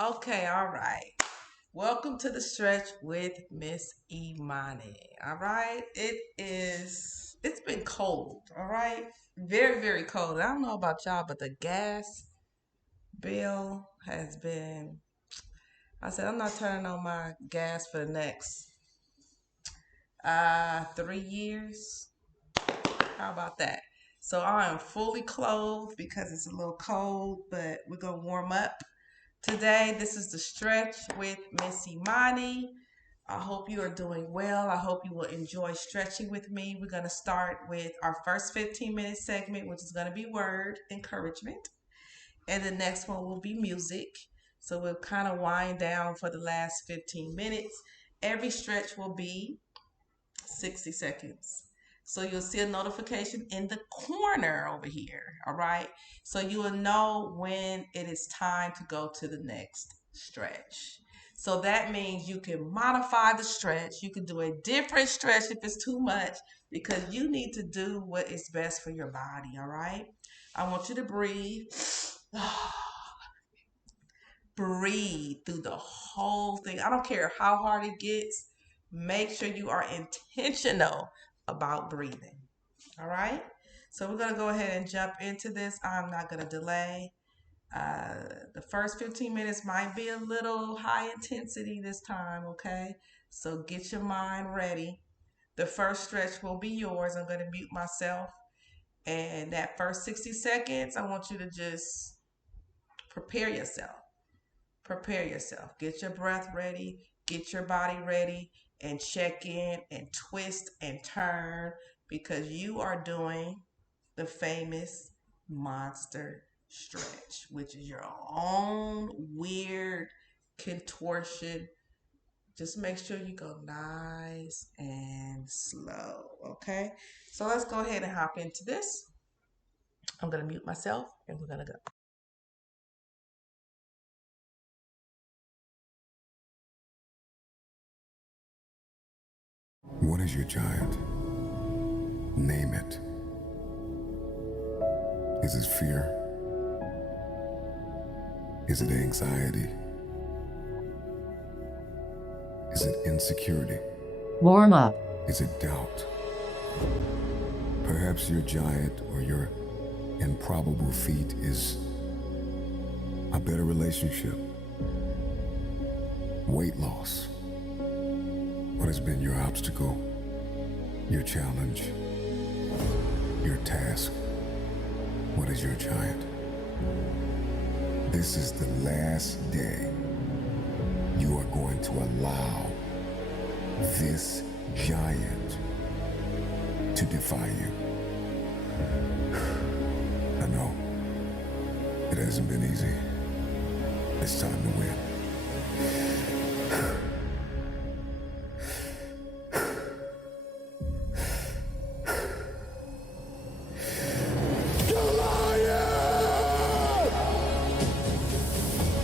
Okay, all right. Welcome to the stretch with Miss Imani. All right. It's been cold, all right? Very, very cold. I don't know about y'all, but the gas bill has been I said I'm not turning on my gas for the next 3 years. How about that? So I am fully clothed because it's a little cold, but we're gonna warm up today. This is the stretch with Miss Imani. I hope you are doing well. I hope you will enjoy stretching with me. We're going to start with our first 15-minute segment, which is going to be word encouragement. And the next one will be music. So we'll kind of wind down for the last 15 minutes. Every stretch will be 60 seconds. So you'll see a notification in the corner over here. All right. So you will know when it is time to go to the next stretch. So that means you can modify the stretch. You can do a different stretch if it's too much because you need to do what is best for your body. All right. I want you to breathe. Breathe through the whole thing. I don't care how hard it gets. Make sure you are intentional about breathing. All right. So we're going to go ahead and jump into this. I'm not going to delay. The first 15 minutes might be a little high intensity this time. Okay. So get your mind ready. The first stretch will be yours. I'm going to mute myself. And that first 60 seconds, I want you to just prepare yourself. Prepare yourself. Get your breath ready, get your body ready, and check in and twist and turn because you are doing the famous monster stretch, which is your own weird contortion. Just make sure you go nice and slow, okay? So let's go ahead and hop into this. I'm going to mute myself and we're going to go. What is your giant? Name it. Is it fear? Is it anxiety? Is it insecurity? Warm up. Is it doubt? Perhaps your giant or your improbable feat is a better relationship, weight loss. What has been your obstacle, your challenge, your task? What is your giant? This is the last day you are going to allow this giant to defy you. I know it hasn't been easy. It's time to win.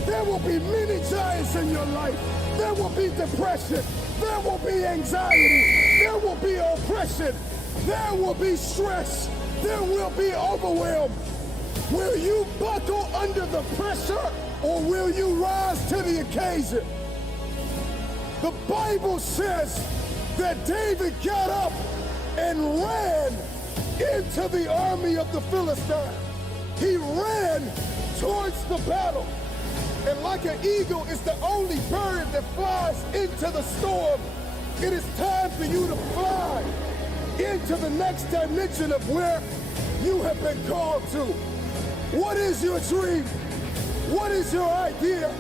There will be many giants in your life. There will be depression. There will be anxiety. There will be oppression. There will be stress. There will be overwhelm. Will you buckle under the pressure or will you rise to the occasion? The Bible says that David got up and ran into the army of the Philistines. He ran towards the battle. And like an eagle is the only bird that flies into the storm, it is time for you to fly into the next dimension of where you have been called to. What is your dream? What is your idea?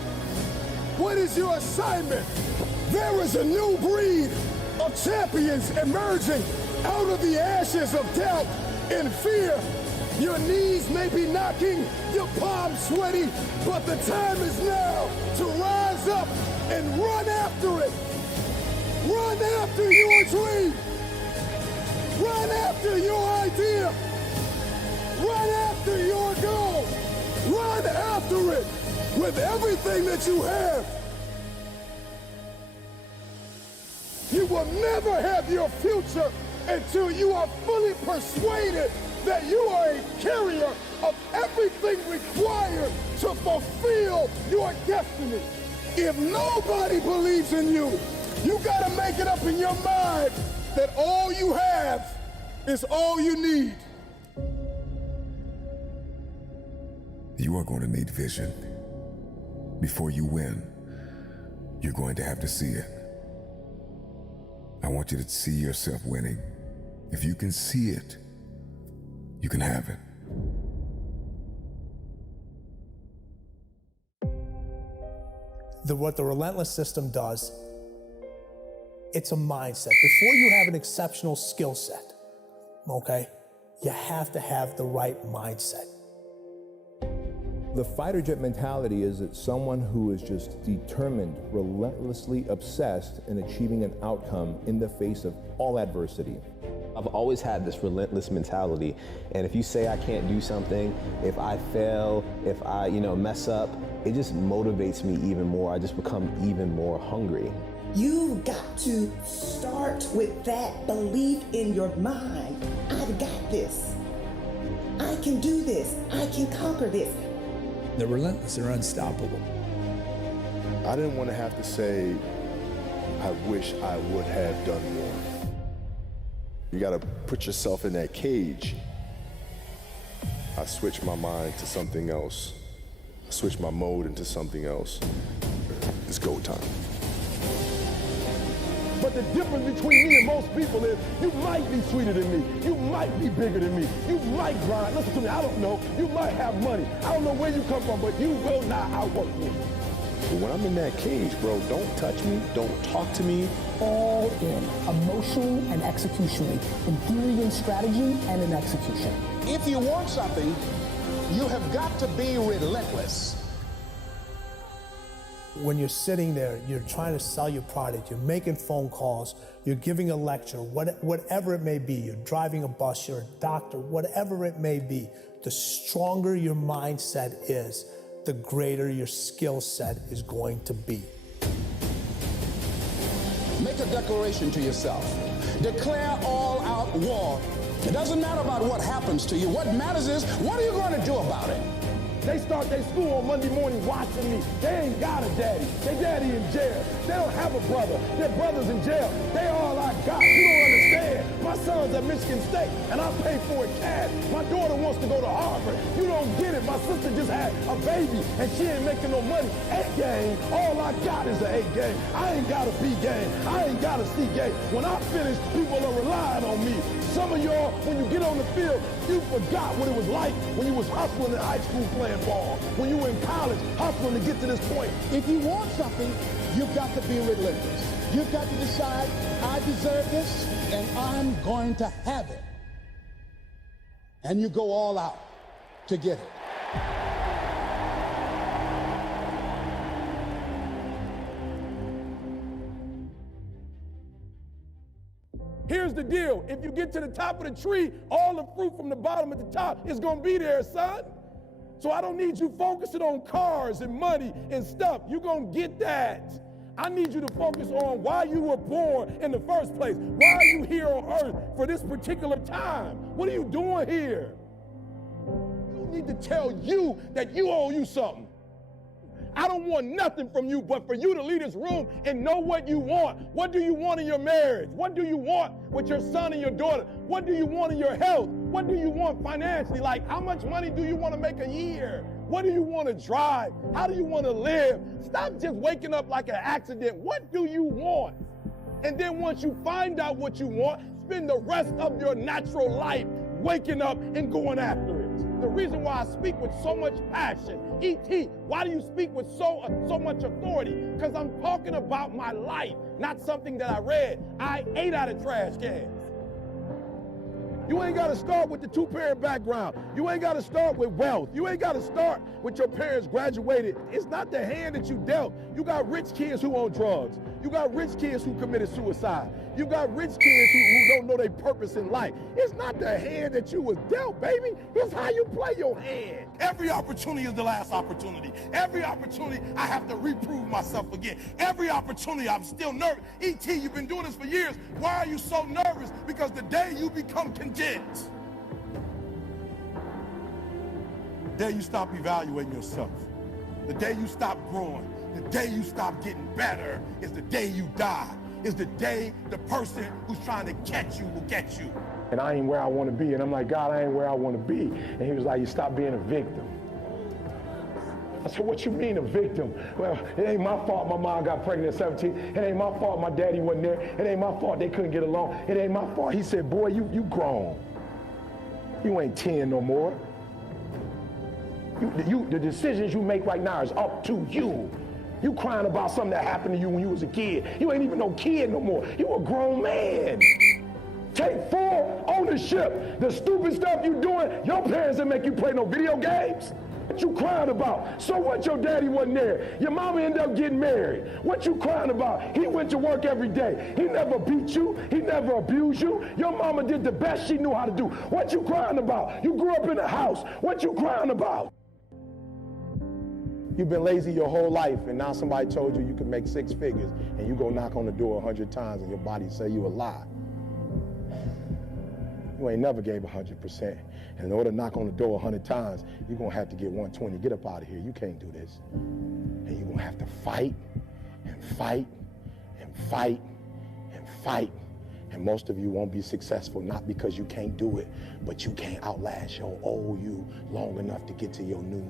What is your assignment? There is a new breed of champions emerging out of the ashes of doubt and fear. Your knees may be knocking, your palms sweaty, but the time is now to rise up and run after it. Run after your dream. Run after your idea. Run after your goal. Run after it with everything that you have. You will never have your future until you are fully persuaded that you are a carrier of everything required to fulfill your destiny. If nobody believes in you, you gotta make it up in your mind that all you have is all you need. You are going to need vision. Before you win, you're going to have to see it. I want you to see yourself winning. If you can see it, you can have it. What the Relentless system does, it's a mindset. Before you have an exceptional skill set, okay, you have to have the right mindset. The fighter jet mentality is that someone who is just determined, relentlessly obsessed in achieving an outcome in the face of all adversity. I've always had this relentless mentality, and if you say I can't do something, if I fail, if I, mess up, it just motivates me even more. I just become even more hungry. You've got to start with that belief in your mind. I've got this. I can do this. I can conquer this. The relentless are unstoppable. I didn't want to have to say, I wish I would have done more. You got to put yourself in that cage. I switched my mind to something else. I switched my mode into something else. It's go time. But the difference between me and most people is you might be sweeter than me. You might be bigger than me. You might grind. Listen to me, I don't know. You might have money. I don't know where you come from, but you will not outwork me. But when I'm in that cage, bro, don't touch me. Don't talk to me. All in, emotionally and executionally, in theory and strategy and in execution. If you want something, you have got to be relentless. When you're sitting there, you're trying to sell your product, you're making phone calls, you're giving a lecture, whatever it may be, you're driving a bus, you're a doctor, whatever it may be, the stronger your mindset is, the greater your skill set is going to be. Make a declaration to yourself. Declare all-out war. It doesn't matter about what happens to you. What matters is, what are you going to do about it? They start their school on Monday morning watching me. They ain't got a daddy. Their daddy in jail. They don't have a brother. Their brother's in jail. They all I got. You don't understand. My son's at Michigan State, and I pay for it cash. My daughter wants to go to Harvard. You don't get it. My sister just had a baby, and she ain't making no money. A game, all I got is an A game. I ain't got a B game. I ain't got a C game. When I finish, people are relying on me. Some of y'all, when you get on the field, you forgot what it was like when you was hustling in high school playing ball, when you were in college hustling to get to this point. If you want something, you've got to be relentless. You've got to decide, I deserve this, and I'm going to have it. And you go all out to get it. Here's the deal. If you get to the top of the tree, all the fruit from the bottom at the top is going to be there, son. So I don't need you focusing on cars and money and stuff. You're going to get that. I need you to focus on why you were born in the first place. Why are you here on earth for this particular time? What are you doing here? You need to tell you that you owe you something. I don't want nothing from you but for you to leave this room and know what you want. What do you want in your marriage? What do you want with your son and your daughter? What do you want in your health? What do you want financially? Like, how much money do you want to make a year? What do you want to drive? How do you want to live? Stop just waking up like an accident. What do you want? And then once you find out what you want, spend the rest of your natural life waking up and going after it. The reason why I speak with so much passion, E.T., why do you speak with so much authority? Because I'm talking about my life, not something that I read. I ate out of trash cans. You ain't got to start with the two-parent background. You ain't got to start with wealth. You ain't got to start with your parents graduated. It's not the hand that you dealt. You got rich kids who own drugs. You got rich kids who committed suicide. You got rich kids who don't know their purpose in life. It's not the hand that you was dealt, baby. It's how you play your hand. Every opportunity is the last opportunity. Every opportunity, I have to reprove myself again. Every opportunity, I'm still nervous. E.T., you've been doing this for years. Why are you so nervous? Because the day you become content, The day you stop evaluating yourself, the day you stop growing, the day you stop getting better is the day you die. Is the day the person who's trying to catch you will get you. And I ain't where I want to be. And I'm like, God, I ain't where I want to be. And he was like, you stop being a victim. I said, what you mean a victim? Well, it ain't my fault my mom got pregnant at 17. It ain't my fault my daddy wasn't there. It ain't my fault they couldn't get along. It ain't my fault. He said, boy, you grown. You ain't 10 no more. The decisions you make right now is up to you. You crying about something that happened to you when you was a kid. You ain't even no kid no more. You a grown man. Take full ownership. The stupid stuff you doing, your parents didn't make you play no video games. What you crying about? So what, your daddy wasn't there? Your mama ended up getting married. What you crying about? He went to work every day. He never beat you. He never abused you. Your mama did the best she knew how to do. What you crying about? You grew up in a house. What you crying about? You've been lazy your whole life, and now somebody told you can make 6 figures, and you go knock on the door 100 times, and your body say you a lie. You ain't never gave 100%. And in order to knock on the door 100 times, you're gonna have to get 120. Get up out of here. You can't do this. And you're gonna have to fight and fight and fight and fight. And most of you won't be successful, not because you can't do it, but you can't outlast your old you long enough to get to your new.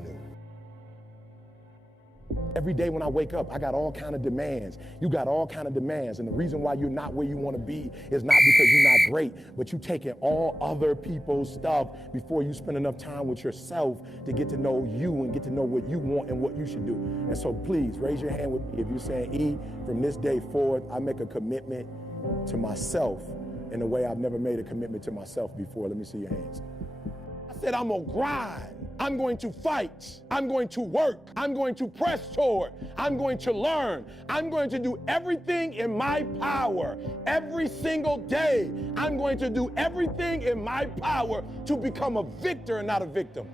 Every day when I wake up, I got all kind of demands. You got all kind of demands. And the reason why you're not where you want to be is not because you're not great, but you taking all other people's stuff before you spend enough time with yourself to get to know you and get to know what you want and what you should do. And so please raise your hand with me if you're saying, E, from this day forward, I make a commitment to myself in a way I've never made a commitment to myself before. Let me see your hands. I said, I'm gonna grind. I'm going to fight. I'm going to work. I'm going to press toward. I'm going to learn. I'm going to do everything in my power. Every single day, I'm going to do everything in my power to become a victor and not a victim.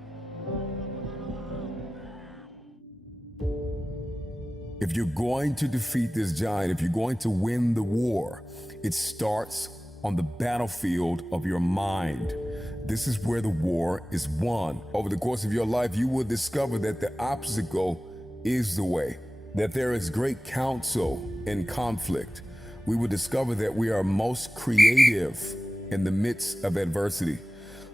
If you're going to defeat this giant, if you're going to win the war, it starts on the battlefield of your mind. This is where the war is won. Over the course of your life, you will discover that the obstacle is the way, that there is great counsel in conflict. We will discover that we are most creative in the midst of adversity.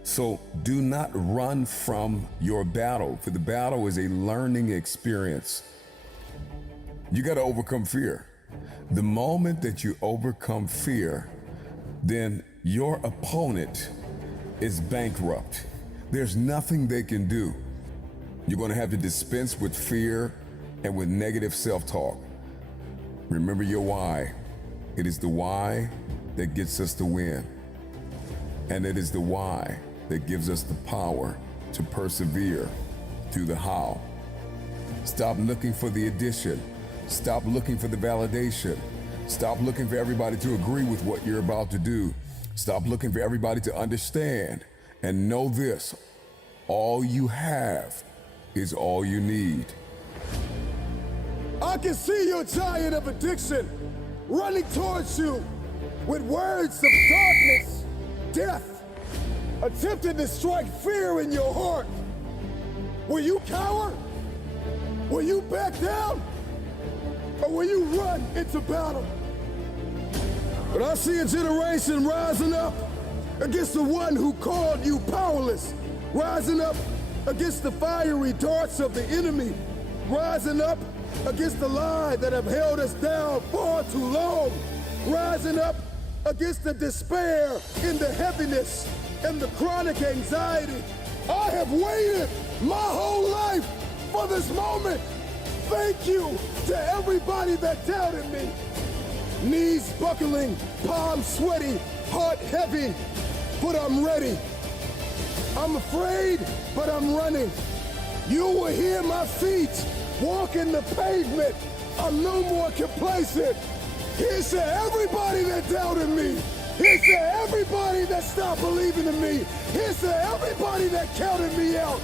So do not run from your battle, for the battle is a learning experience. You got to overcome fear. The moment that you overcome fear, then your opponent is bankrupt. There's nothing they can do. You're going to have to dispense with fear and with negative self-talk. Remember your why. It is the why that gets us to win. And it is the why that gives us the power to persevere through the how. Stop looking for the addition. Stop looking for the validation. Stop looking for everybody to agree with what you're about to do. Stop looking for everybody to understand. And know this, all you have is all you need. I can see your giant of addiction running towards you with words of darkness, death, attempting to strike fear in your heart. Will you cower? Will you back down? Or will you run into battle? But I see a generation rising up against the one who called you powerless, rising up against the fiery darts of the enemy, rising up against the lie that have held us down far too long, rising up against the despair and the heaviness and the chronic anxiety. I have waited my whole life for this moment. Thank you to everybody that doubted me. Knees buckling, palms sweaty, heart heavy, but I'm ready. I'm afraid, but I'm running. You will hear my feet walking the pavement. I'm no more complacent. Here's to everybody that doubted me. Here's to everybody that stopped believing in me. Here's to everybody that counted me out.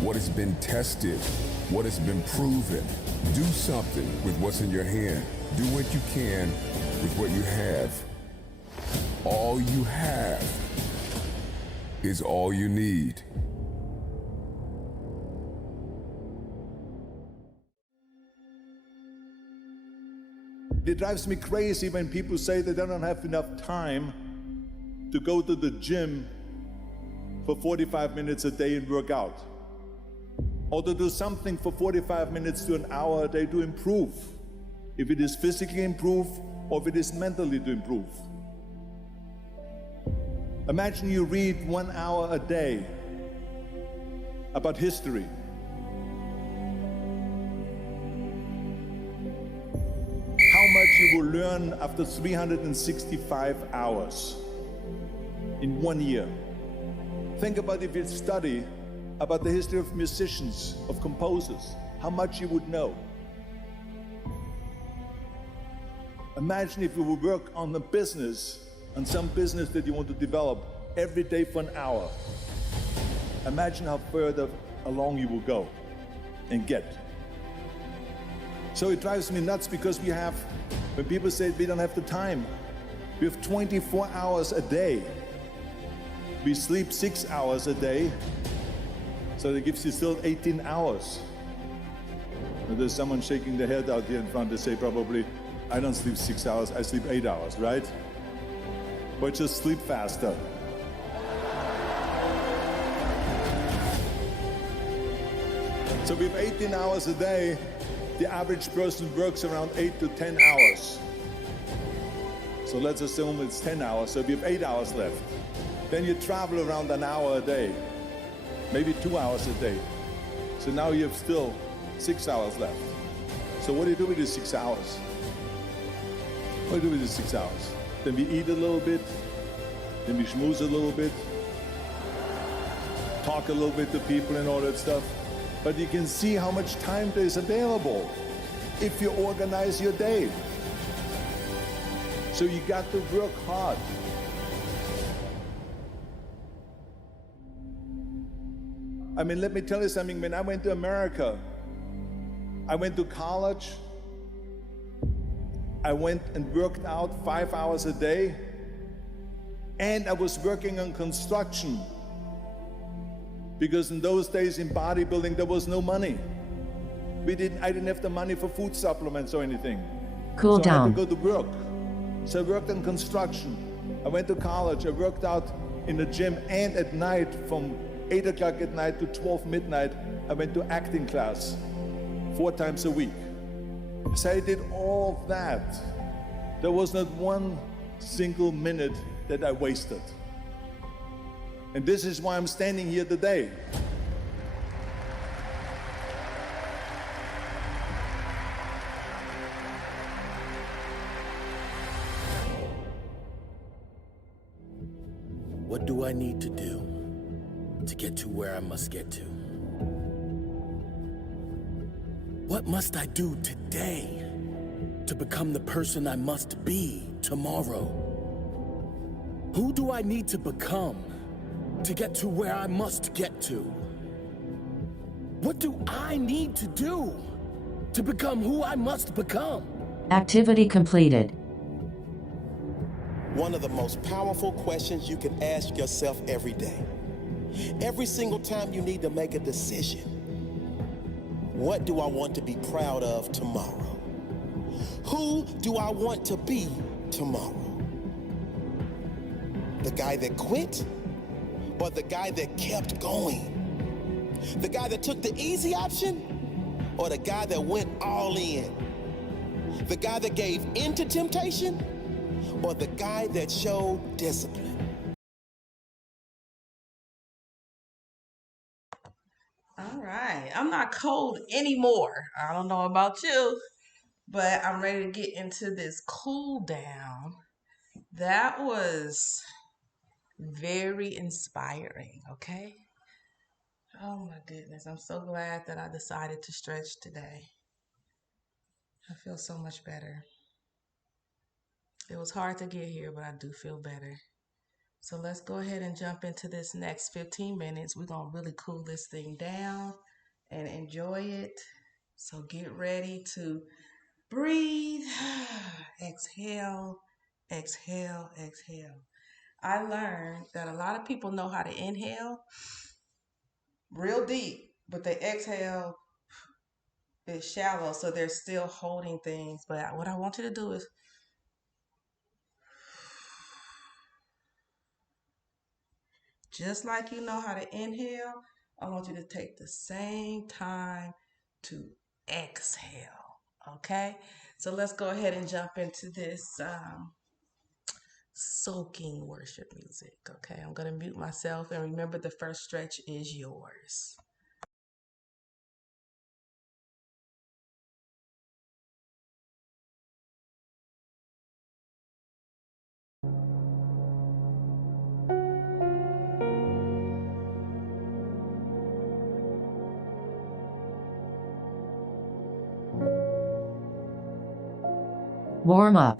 What has been tested, what has been proven. Do something with what's in your hand. Do what you can with what you have. All you have is all you need. It drives me crazy when people say that they don't have enough time to go to the gym for 45 minutes a day and work out, or to do something for 45 minutes to an hour a day to improve, if it is physically improve or if it is mentally to improve. Imagine you read 1 hour a day about history. How much you will learn after 365 hours in 1 year. Think about if you study about the history of musicians, of composers, how much you would know. Imagine if you would work on a business, on some business that you want to develop every day for an hour. Imagine how further along you will go and get. So it drives me nuts because when people say we don't have the time, we have 24 hours a day. We sleep 6 hours a day, so that gives you still 18 hours. Now there's someone shaking their head out here in front. They say probably, I don't sleep 6 hours, I sleep 8 hours, right? But just sleep faster. So we have 18 hours a day. The average person works around 8 to 10 hours. So let's assume it's 10 hours, so we have 8 hours left. Then you travel around an hour a day, maybe 2 hours a day. So now you have still 6 hours left. So what do you do with these 6 hours? What do you do with these 6 hours? Then we eat a little bit, then we schmooze a little bit, talk a little bit to people and all that stuff. But you can see how much time there is available if you organize your day. So you got to work hard. I mean, let me tell you something. When I went to America, I went to college. I went and worked out 5 hours a day. And I was working on construction. Because in those days in bodybuilding, there was no money. I didn't have the money for food supplements or anything. Cool so down. I had to go to work. So I worked in construction. I went to college. I worked out in the gym, and at night from 8 o'clock at night to 12 midnight, I went to acting class 4 times a week. So I did all that. There was not one single minute that I wasted. And this is why I'm standing here today. What do I need to do to get to where I must get to? What must I do today to become the person I must be tomorrow? Who do I need to become to get to where I must get to? What do I need to do to become who I must become? Activity completed. One of the most powerful questions you can ask yourself every day. Every single time you need to make a decision. What do I want to be proud of tomorrow? Who do I want to be tomorrow? The guy that quit? Or the guy that kept going? The guy that took the easy option? Or the guy that went all in? The guy that gave in to temptation? Or the guy that showed discipline? All right. I'm not cold anymore. I don't know about you, but I'm ready to get into this cool down. That was very inspiring, okay? Oh my goodness. I'm so glad that I decided to stretch today. I feel so much better. It was hard to get here, but I do feel better. So let's go ahead and jump into this next 15 minutes. We're going to really cool this thing down and enjoy it. So get ready to breathe. Exhale, exhale, exhale. I learned that a lot of people know how to inhale real deep, but they exhale is shallow, so they're still holding things. But what I want you to do is just like you know how to inhale, I want you to take the same time to exhale. Okay? So let's go ahead and jump into this soaking worship music. Okay? I'm going to mute myself, and remember, the first stretch is yours. Warm up.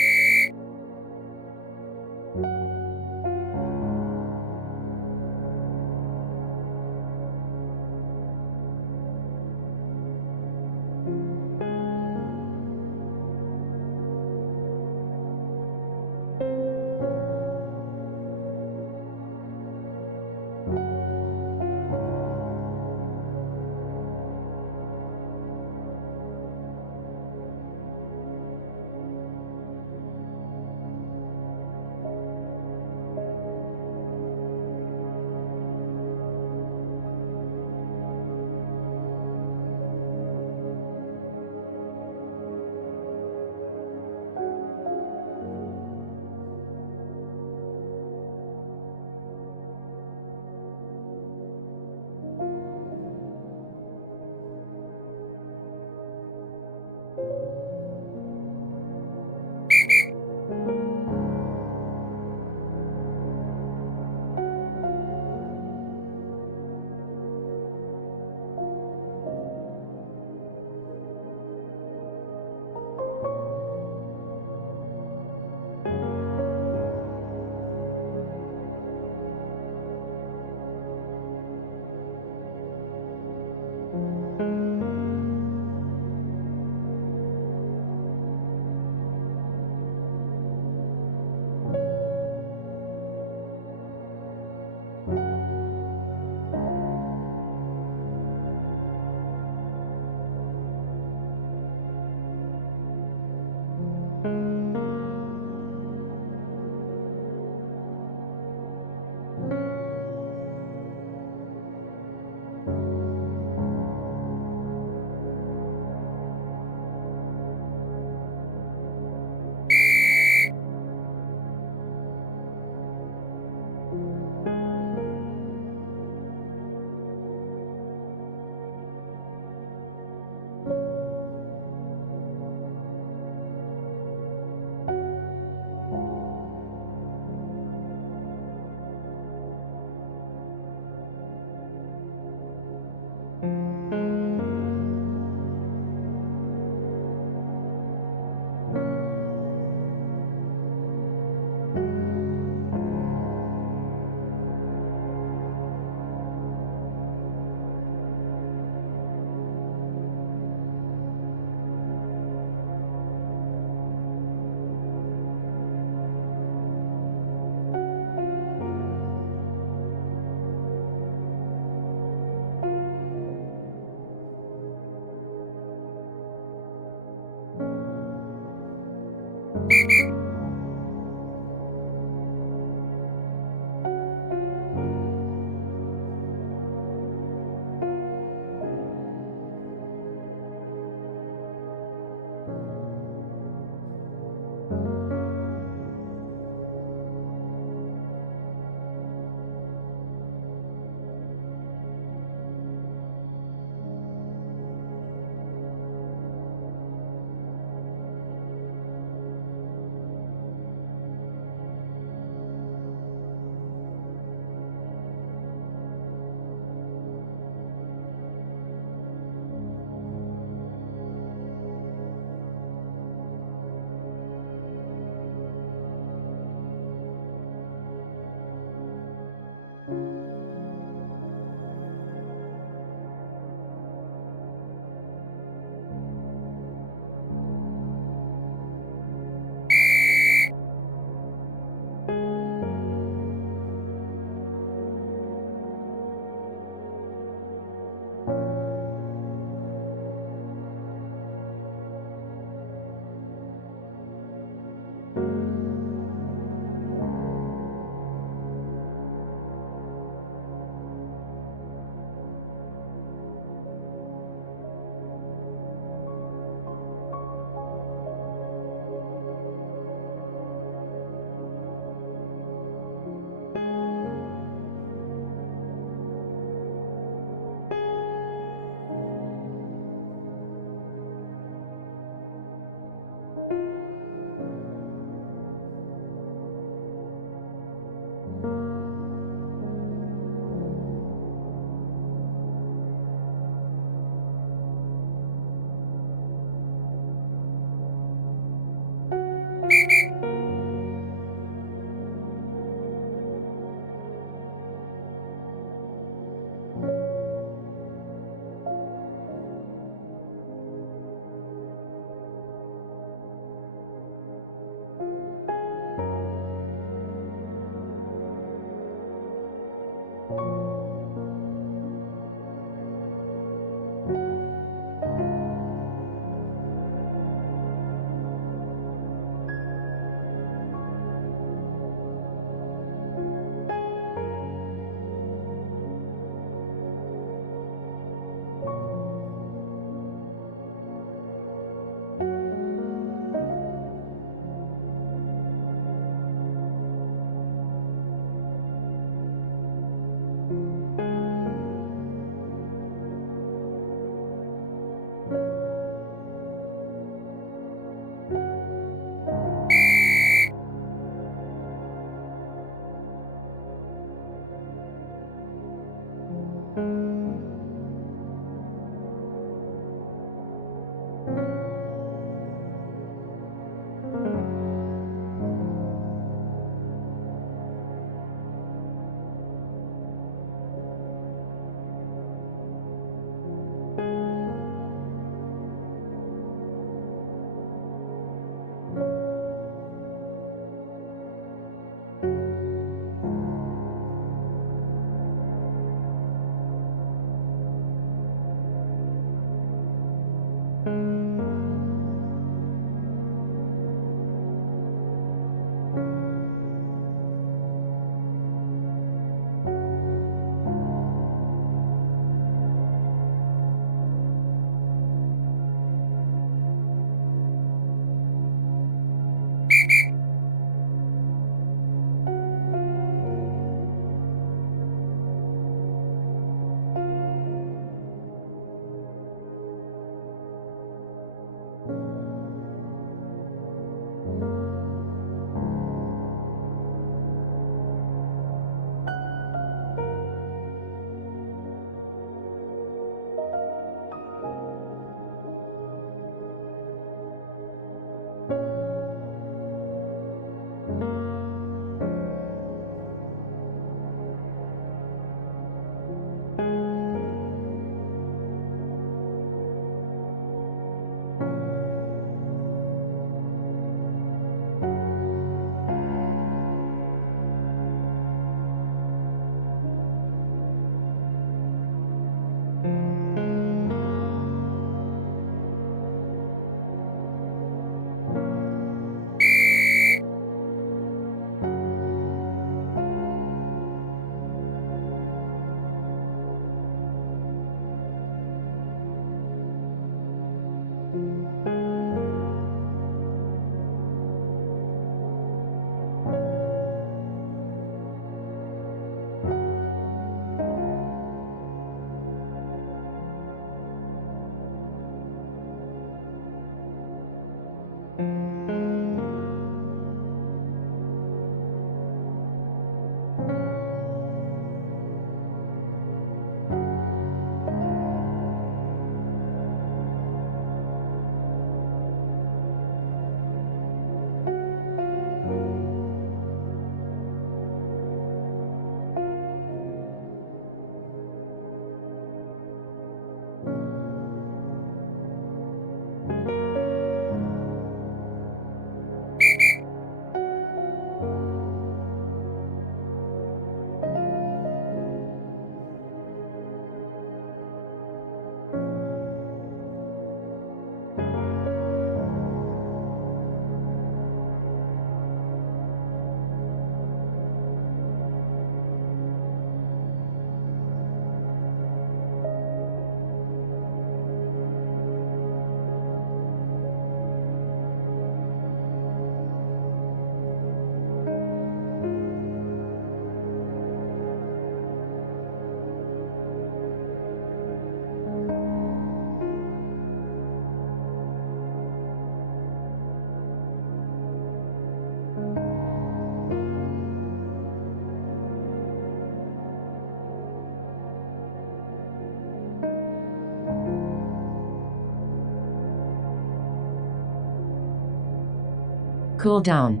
Cool down.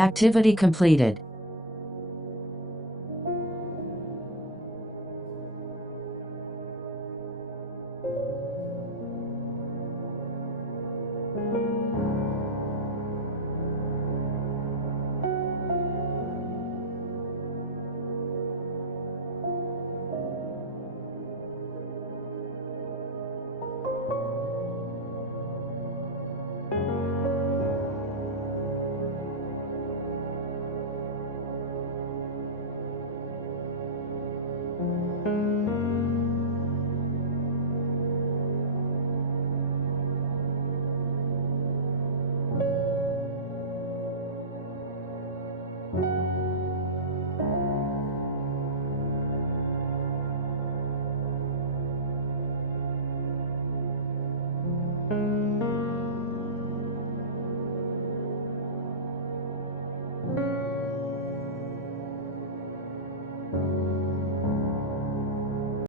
Activity completed.